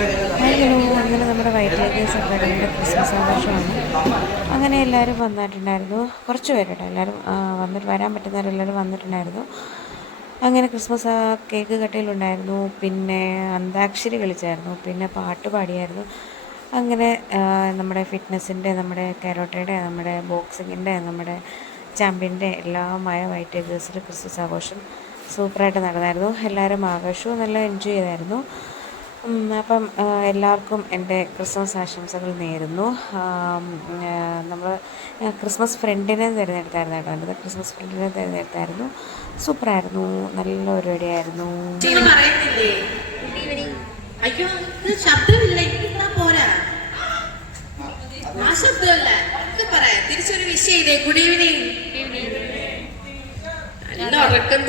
Hello അങ്ങനെ നമ്മുടെ വൈറ്റിലേക്ക് സംഘടനയുടെ ക്രിസ്മസ് ആഘോഷമാണ്. അങ്ങനെ എല്ലാവരും വന്നിട്ടുണ്ടായിരുന്നു. കുറച്ച് പേരുണ്ട്. എല്ലാവരും വന്നിട്ട് വരാൻ പറ്റുന്നവരെല്ലാവരും വന്നിട്ടുണ്ടായിരുന്നു. അങ്ങനെ ക്രിസ്മസ് കേക്ക് കട്ടയിലുണ്ടായിരുന്നു. പിന്നെ അന്താക്ഷരി കളിച്ചായിരുന്നു. പിന്നെ പാട്ട് പാടിയായിരുന്നു. അങ്ങനെ നമ്മുടെ ഫിറ്റ്നസിന്റെ നമ്മുടെ കരോട്ടയുടെ നമ്മുടെ ബോക്സിങ്ങിന്റെ നമ്മുടെ ചാമ്പ്യന്റെ എല്ലാമായ വൈറ്റ് ടൈഗേഴ്സിൽ ക്രിസ്മസ് ആഘോഷം സൂപ്പറായിട്ട് നടന്നായിരുന്നു. എല്ലാവരും ആഘോഷവും നല്ല എൻജോയ് ചെയ്തായിരുന്നു. അപ്പം എല്ലാവർക്കും എന്റെ ക്രിസ്മസ് ആശംസകൾ നേരുന്നു. നമ്മൾ ക്രിസ്മസ് ഫ്രണ്ടിനെ തിരഞ്ഞെടുത്തായിരുന്നു കേട്ടോ. എന്റെ ക്രിസ്മസ് ഫ്രണ്ടിനെ തിരഞ്ഞെടുത്തായിരുന്നു. സൂപ്പറായിരുന്നു. നല്ല വിഷയമില്ലേ ഗുഡ് നല്ല ഉറക്കം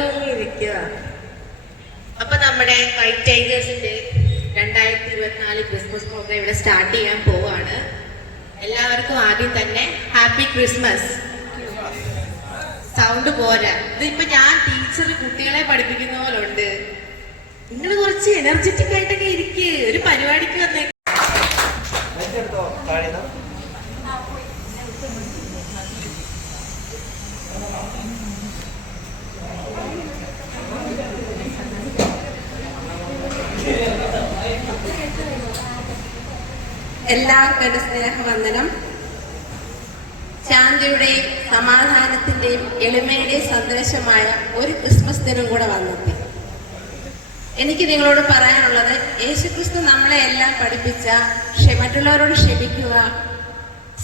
അപ്പൊ നമ്മുടെ വൈറ്റ് ടൈഗേഴ്സിന്റെ രണ്ടായിരത്തി ഇരുപത്തിനാല് ക്രിസ്മസ് പ്രോഗ്രാം ഇവിടെ സ്റ്റാർട്ട് ചെയ്യാൻ പോവാണ്. എല്ലാവർക്കും ആദ്യം തന്നെ ഹാപ്പി ക്രിസ്മസ് സൗണ്ട് പോരാ. ഇതിപ്പോ ഞാൻ ടീച്ചർ കുട്ടികളെ പഠിപ്പിക്കുന്ന പോലെ ഉണ്ട് നിങ്ങൾ കുറച്ച് എനർജറ്റിക് ആയിട്ടൊക്കെ ഇരിക്കേ. ഒരു പരിപാടിക്ക് വന്നേ. എല്ലാവർക്കും എന്റെ സ്നേഹവന്ദനം. ശാന്തിയുടെയും സമാധാനത്തിന്റെയും എളിമയുടെയും സന്ദേശമായ ഒരു ക്രിസ്മസ് ദിനം കൂടെ വന്നെത്തി. എനിക്ക് നിങ്ങളോട് പറയാനുള്ളത് യേശുക്രിസ്തു നമ്മളെ എല്ലാം പഠിപ്പിച്ച മറ്റുള്ളവരോട് ക്ഷമിക്കുക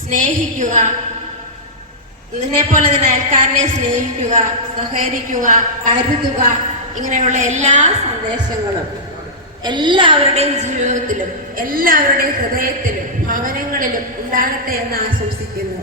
സ്നേഹിക്കുക നിന്നെ പോലെ നിന്നെ അയൽക്കാരനെ സ്നേഹിക്കുക സഹകരിക്കുക കരുതുക ഇങ്ങനെയുള്ള എല്ലാ സന്ദേശങ്ങളും എല്ലാവരുടെയും ജീവിതത്തിലും എല്ലാവരുടെയും ഹൃദയത്തിലും ഭവനങ്ങളിലും ഉണ്ടാകട്ടെ എന്ന് ആശംസിക്കുന്നു.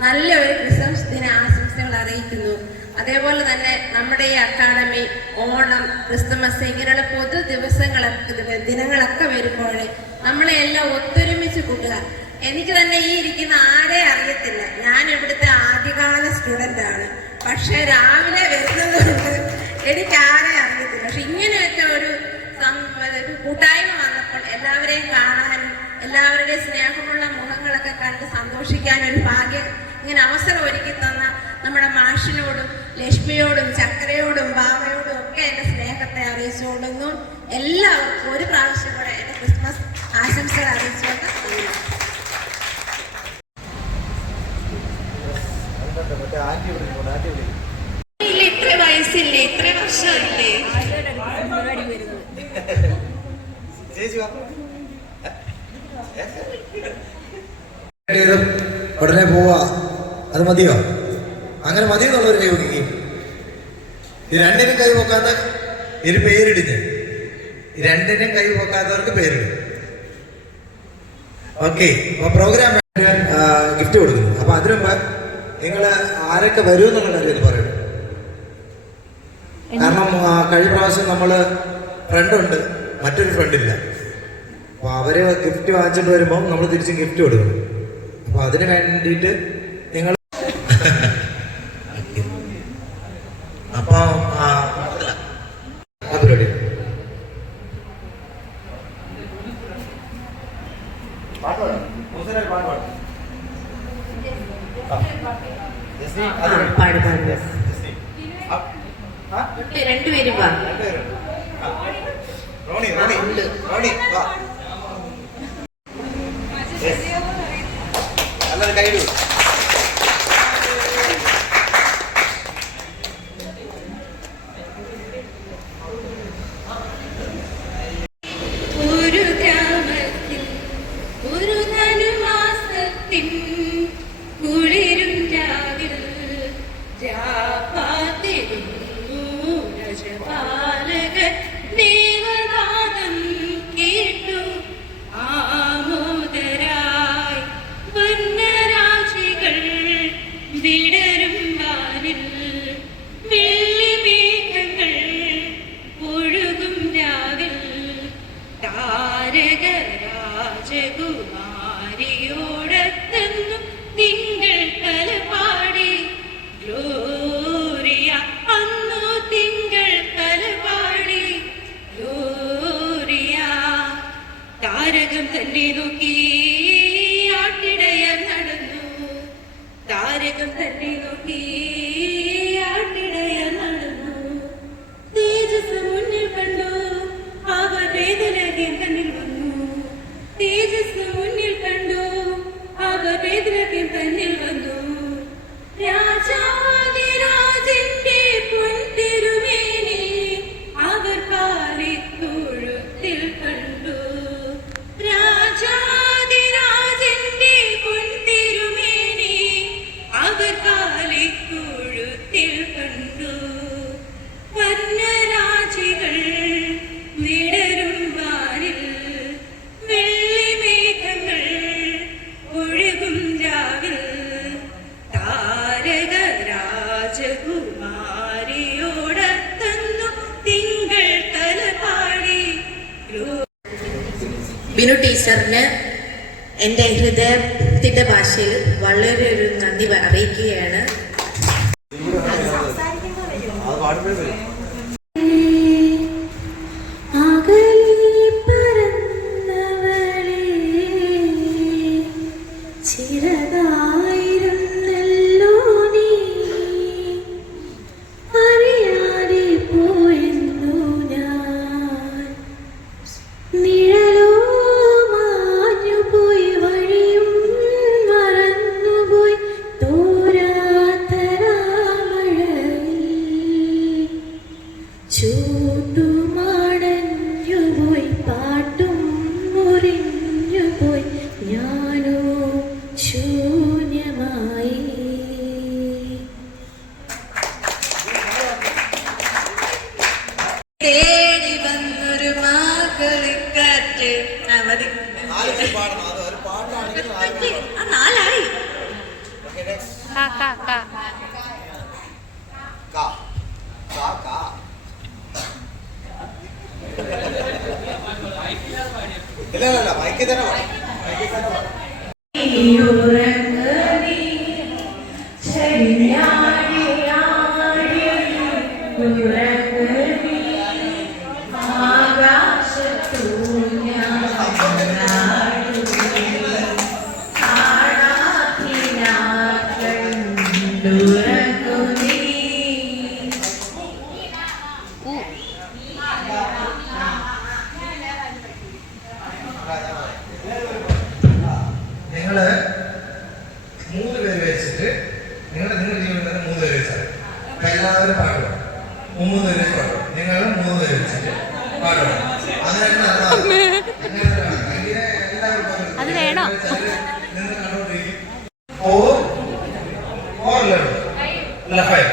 നല്ല ഒരു ക്രിസ്മസ് ദിന ആശംസകൾ അറിയിക്കുന്നു. അതേപോലെ തന്നെ നമ്മുടെ ഈ അക്കാഡമി ഓണം ക്രിസ്തുമസ് ഇങ്ങനെയുള്ള പൊതു ദിവസങ്ങളൊക്കെ ദിവ- ദിനങ്ങളൊക്കെ വരുമ്പോൾ നമ്മളെ എല്ലാം ഒത്തൊരുമിച്ച് കൂട്ടുക. എനിക്ക് തന്നെ ഈ ഇരിക്കുന്ന ആരെ അറിയത്തില്ല. ഞാൻ ഇവിടുത്തെ ആദ്യകാല സ്റ്റുഡന്റ് ആണ്. പക്ഷെ രാവിലെ വരുന്നത് കൊണ്ട് എനിക്ക് ആരെ അറിയത്തില്ല. പക്ഷെ ഇങ്ങനെയൊക്കെ ഒരു കൂട്ടായ്മ വന്നപ്പോൾ എല്ലാവരെയും കാണാനും എല്ലാവരുടെയും സ്നേഹമുള്ള മുഖങ്ങളൊക്കെ കണ്ട് സന്തോഷിക്കാൻ ഒരു ഭാഗ്യം ഇങ്ങനെ അവസരം ഒരുക്കി തന്ന നമ്മുടെ മാഷിനോടും ലക്ഷ്മിയോടും ചക്കരയോടും ബാബയോടും ഒക്കെ എന്റെ സ്നേഹത്തെ അറിയിച്ചുകൊള്ളുന്നു എല്ലാവർക്കും ഒരു പ്രാവശ്യം കൂടെ എന്റെ ക്രിസ്മസ് ആശംസകൾ അറിയിച്ചുകൊണ്ട് ചെയ്തും ഉടനെ പോവാ. അത് മതിയോ? അങ്ങനെ മതിയെന്നുള്ളവർ എന്നുള്ളവർ ഒതുക്കി. ഈ രണ്ടിനും കൈ പോക്കാത്ത ഒരു പേരിടിഞ്ഞ്. രണ്ടിനും കൈ പോക്കാത്തവർക്ക് പേരിടും. ഓക്കെ അപ്പൊ പ്രോഗ്രാം ഗിഫ്റ്റ് കൊടുക്കുന്നു. അപ്പൊ അതിനു മുമ്പ് നിങ്ങൾ ആരൊക്കെ വരും എന്നുള്ള കാര്യം ഒന്ന് പറയണം കാരണം കഴിഞ്ഞ പ്രാവശ്യം നമ്മൾ ഫ്രണ്ടുണ്ട് മറ്റൊരു ഫ്രണ്ടില്ല അപ്പൊ അവർ ഗിഫ്റ്റ് വാങ്ങിച്ചിട്ട് വരുമ്പോൾ നമ്മൾ തിരിച്ച് ഗിഫ്റ്റ് കൊടുക്കണം. അപ്പൊ അതിന് വേണ്ടിയിട്ട് നിങ്ങൾ അപ്പൊ രണ്ടുപേരും പരിപാടി. പാടാം. രാജകുമാരിയോടത്തെന്നു വേദനയൊക്കെ തന്നെ ബിനു ടീച്ചറിന് എന്റെ ഹൃദയത്തിന്റെ ഭാഷയിൽ വളരെ ഒരു നന്ദി അറിയിക്കുകയാണ്. かかかかか ಇಲ್ಲ ಇಲ್ಲ ಮೈಕ್ ಇದಾರ ಮಾಡಿ അത് വേണോ. ഓ ഓർലോ അല്ല ഫൈവ്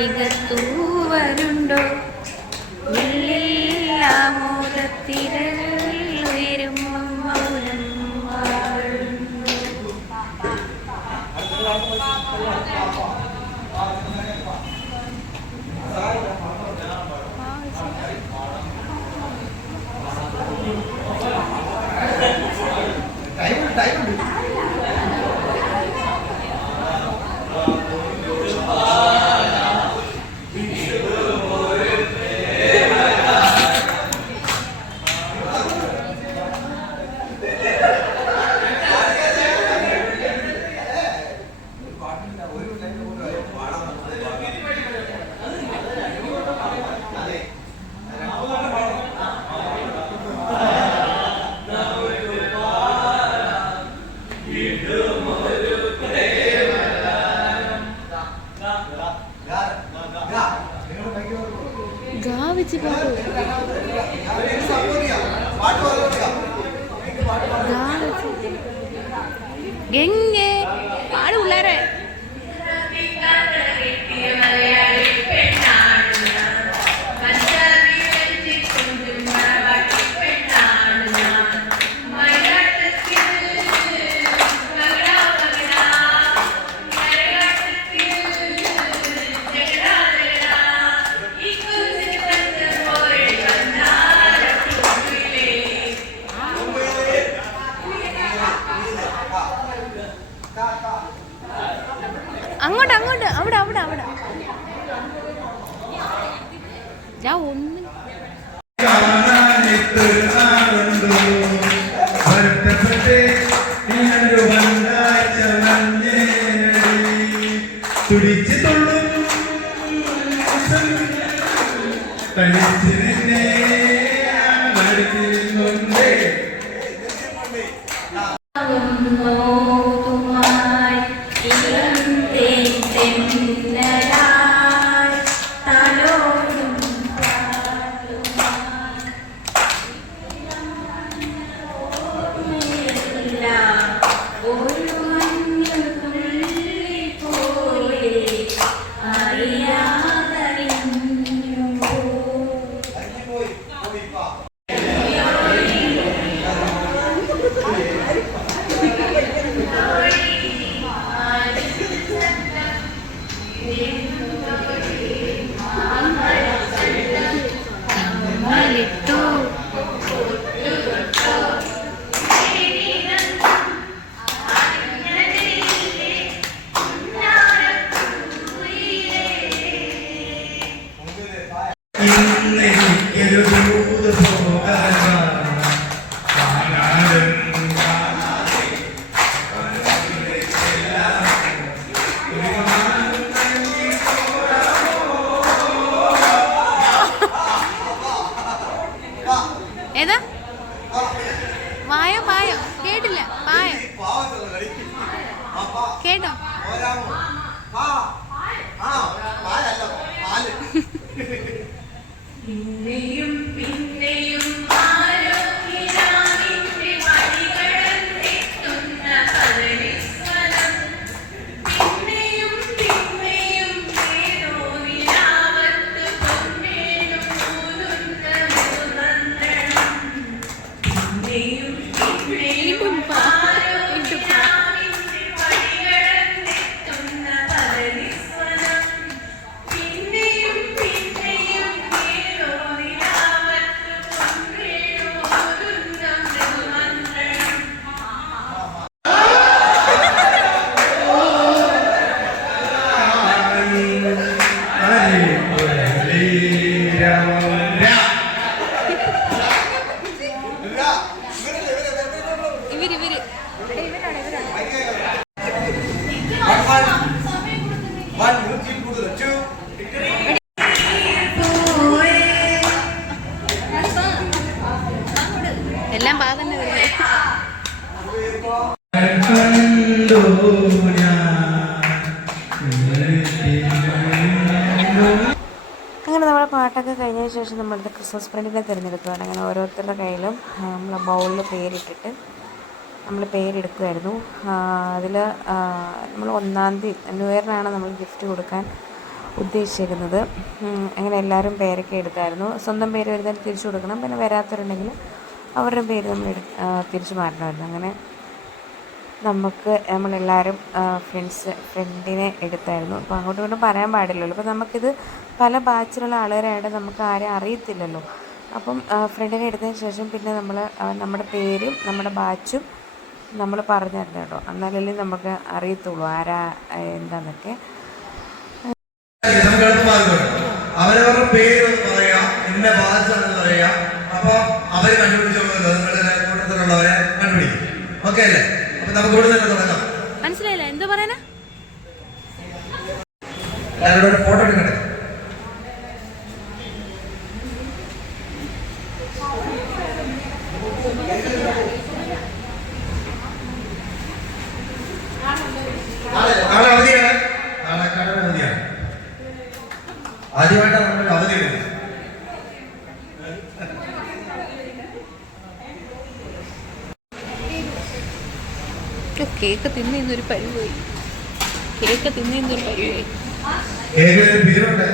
arigato. గావిచి బాబు గావిచి గెంగే ఆడు உள்ளாரே പാട്ടൊക്കെ കഴിഞ്ഞതിന് ശേഷം നമ്മളത് ക്രിസ്മസ് ഫ്രണ്ടിനെ തിരഞ്ഞെടുക്കുകയാണ് അങ്ങനെ ഓരോരുത്തരുടെ കയ്യിലും നമ്മൾ ബൗളിൽ പേരിട്ടിട്ട് നമ്മൾ പേരെടുക്കുമായിരുന്നു അതിൽ നമ്മൾ ഒന്നാം തീയതി ന്യൂ ഇയറിനാണ് നമ്മൾ ഗിഫ്റ്റ് കൊടുക്കാൻ ഉദ്ദേശിച്ചിരുന്നത്. അങ്ങനെ എല്ലാവരും പേരൊക്കെ എടുത്തായിരുന്നു. സ്വന്തം പേര് വരുന്നതിൽ തിരിച്ചു കൊടുക്കണം. പിന്നെ വരാത്തവരുണ്ടെങ്കിൽ അവരുടെ പേര് നമ്മൾ തിരിച്ചു മാറ്റണമായിരുന്നു. അങ്ങനെ നമുക്ക് നമ്മളെല്ലാവരും ഫ്രണ്ട്സ് ഫ്രണ്ടിനെ എടുത്തായിരുന്നു. അപ്പോൾ അങ്ങോട്ടും ഇങ്ങോട്ടും പറയാൻ പാടില്ലല്ലോ. അപ്പോൾ നമുക്കിത് പല ബാച്ചിലുള്ള ആളുകളായിട്ട് നമുക്ക് ആരെയും അറിയത്തില്ലല്ലോ. അപ്പം ഫ്രണ്ടിനെ എടുത്തതിന് ശേഷം പിന്നെ നമ്മൾ നമ്മുടെ പേരും നമ്മുടെ ബാച്ചും നമ്മൾ പറഞ്ഞു തരണം കേട്ടോ. എന്നാലല്ലേ നമുക്ക് അറിയത്തുള്ളൂ ആരാ എന്താന്നൊക്കെ. അവരവരുടെ പേര് ഒന്ന് പറയാം ഇന്ന ബാച്ചാണെന്ന് പറയാം. അപ്പൊ അവർ കണ്ടുപിടിച്ചോളൂല്ലോ നിങ്ങളുടെ കൂട്ടത്തിലുള്ളവരെ കണ്ടുപിടിക്കും. ഓക്കെ അല്ലേ? അപ്പൊ നമുക്ക് ഇവിടെ തന്നെ തുടങ്ങാം. മനസ്സിലായില്ല? എന്താ പറയാനാ എല്ലാവരോടും ഫോട്ടോ എടുക്കട്ടെ? നാളെ അവധിയാണ്. നാളെ കടന അവധിയാണ്. ആദ്യമായിട്ടാണ് നമ്മൾ അവധി കേക്ക് തിന്ന് ഇന്നൊരു പരിപോയി കേക്ക് തിന്ന് ഇന്നൊരു പരിപോയി കേക്ക് ബില്ലുണ്ട്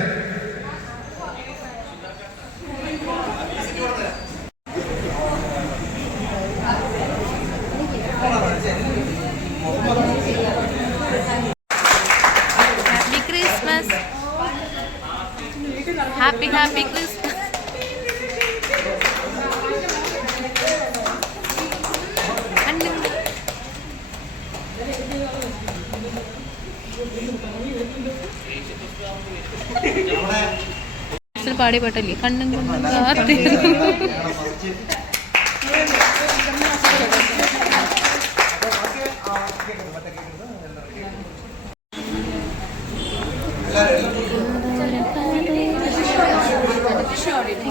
പാടിയ പാട്ടല്ലേ കണ്ണും കൊണ്ടും കാത്തിരുന്നു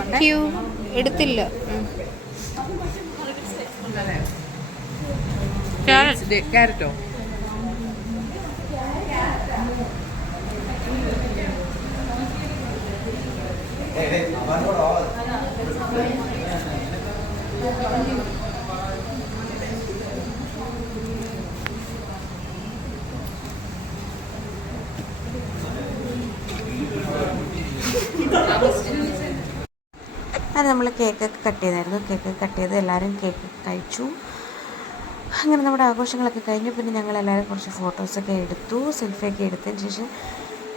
താങ്ക് യു എടുത്തില്ല ക്യാരറ്റോ അങ്ങനെ നമ്മൾ കേക്കൊക്കെ കട്ട് ചെയ്തായിരുന്നു. കേക്ക് കട്ട് ചെയ്ത് എല്ലാവരും കേക്ക് കഴിച്ചു. അങ്ങനെ നമ്മുടെ ആഘോഷങ്ങളൊക്കെ കഴിഞ്ഞു. പിന്നെ ഞങ്ങളെല്ലാവരും കുറച്ച് ഫോട്ടോസൊക്കെ എടുത്തു. സെൽഫിയൊക്കെ എടുത്തതിന് ശേഷം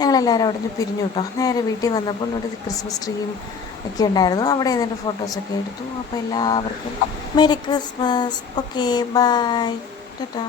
ഞങ്ങളെല്ലാവരും അവിടെ നിന്ന് പിരിഞ്ഞു കേട്ടോ. നേരെ വീട്ടിൽ വന്നപ്പോൾ ഇവിടെ ക്രിസ്മസ് ട്രീയും ഒക്കെ ഉണ്ടായിരുന്നു. അവിടെ നിന്നിട്ട് ഫോട്ടോസൊക്കെ എടുത്തു. അപ്പോൾ എല്ലാവർക്കും merry Christmas okay bye tata